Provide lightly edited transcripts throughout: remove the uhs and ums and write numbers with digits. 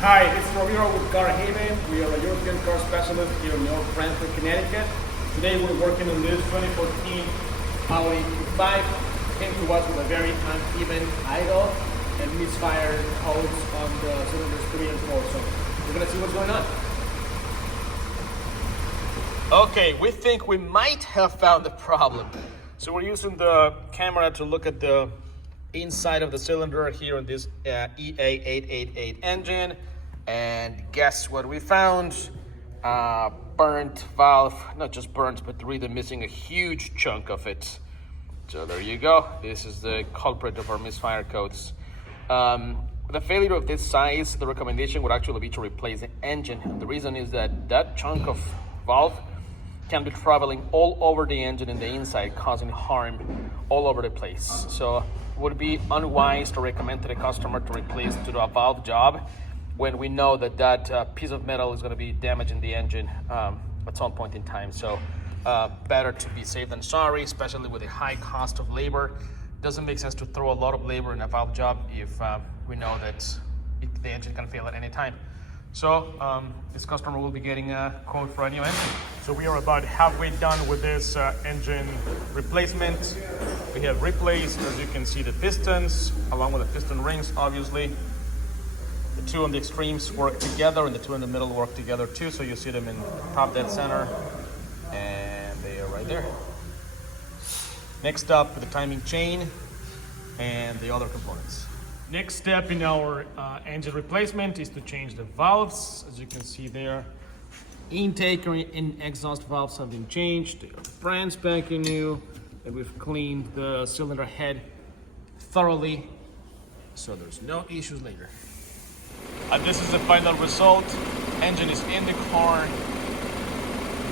Hi, this is Ramiro with CarHavn. We are a European car specialist here in North Branford, Connecticut. Today we're working on this 2014 Audi Q5. Came to us with a very uneven idle and misfired holes on the cylinders 3 and 4. So we're gonna see what's going on. Okay, we think we might have found the problem. So we're using the camera to look at the inside of the cylinder here on this EA888 engine, and guess what we found? Burnt valve, not just burnt, but really missing a huge chunk of it. So there you go. This is the culprit of our misfire codes. With a failure of this size, the recommendation would actually be to replace the engine. And the reason is that that chunk of valve can be traveling all over the engine in the inside, causing harm all over the place. So it would be unwise to recommend to the customer to replace, to do a valve job when we know that that piece of metal is going to be damaging the engine at some point in time. So better to be safe than sorry, especially with the high cost of labor. Doesn't make sense to throw a lot of labor in a valve job if we know that the engine can fail at any time. So this customer will be getting a quote for a new engine. So we are about halfway done with this engine replacement. We have replaced, as you can see, the pistons along with the piston rings, obviously. The two on the extremes work together and the two in the middle work together too. So you see them in top dead center and they are right there. Next up, the timing chain and the other components. Next step in our engine replacement is to change the valves. As you can see there, intake and exhaust valves have been changed. They are brand spanking new, and we've cleaned the cylinder head thoroughly, so there's no issues later. And this is the final result. Engine is in the car.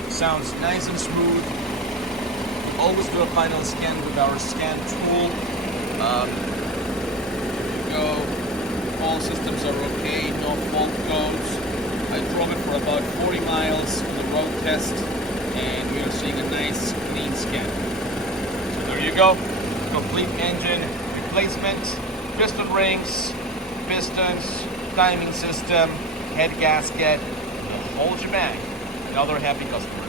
Sounds nice and smooth. Always do a final scan with our scan tool. All systems are okay, no fault codes. I drove it for about 40 miles on the road test, and we are seeing a nice clean scan. So there you go, complete engine replacement, piston rings, pistons, timing system, head gasket, the whole shebang. Another happy customer.